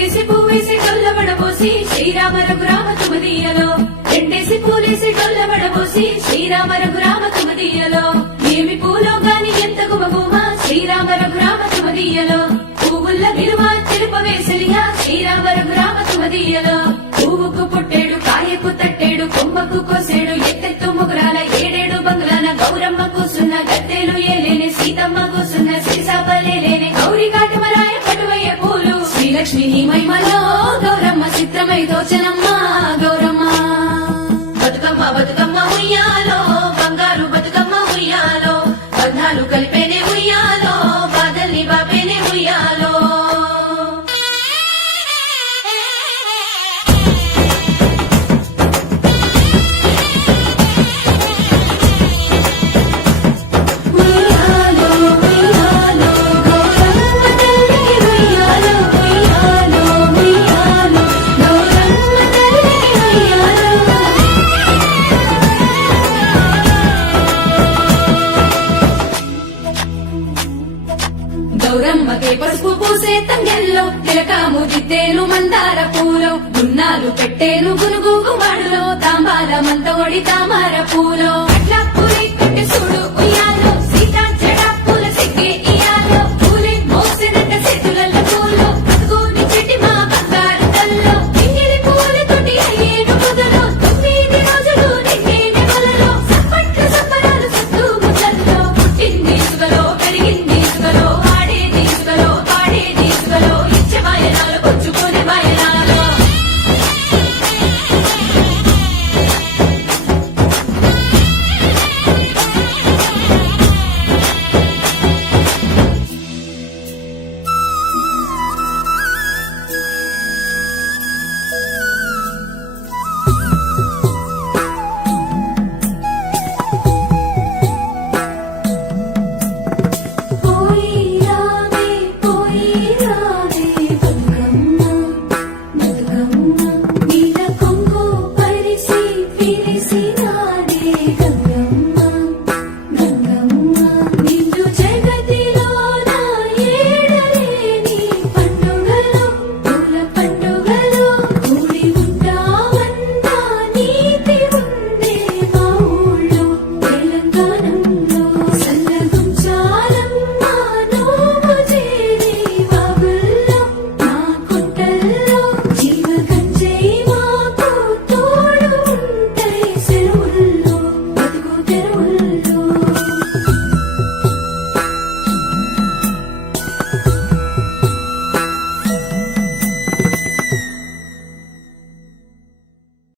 ముగ్గేసి పువ్వేసి డొల్లబడబోసి శ్రీరామ రఘురామ తుమదీయలో ఎండేసి పూలేసి డొల్లబడబోసి శ్రీరామ రఘురామ తుమదీయలో ఏమి పూలో గాని ఎంత గుమగుమ శ్రీరామ రఘురామ తుమదీయలో పువ్వుల్ల విలువ తెలుపవేసలియా శ్రీరామ రఘురామ తుమదీయలో పువ్వుకు పుట్టేడు కాయకు తట్టేడు కొమ్మకు కోసేడు ఎత్తెత్తు ముగురాల ఏడేడు బంగ్లాల గౌరమ్మ కూసున్న గద్దెలు ఏలేని సీతమ్మ కూసున్న సీసాపలేలేని గౌరీ కాటమరాయ పటువయ్య పూలు శ్రీలక్ష్మి నీ మహిమలో గౌరమ్మ చిత్రమై దోచనమ్మ గౌరమ్మ బతుకమ్మ బతుకమ్మ ఉయ్యాలో బంగారు బతుకమ్మ ఉయ్యాలో బంధాలు కలిపేనే ఉయ్యాలో బాధల్ని బాపేనే ఉయ్యాలో గౌరమ్మకే పసుపు పూసే తంగెల్లో తిలకాము దిద్దేను మందార పూలో గున్నాలు పెట్టేను గునుగు గుమాడులో తాంబాల మంతోడి తామర పూలో అట్లా పూరి కట్టి చూడు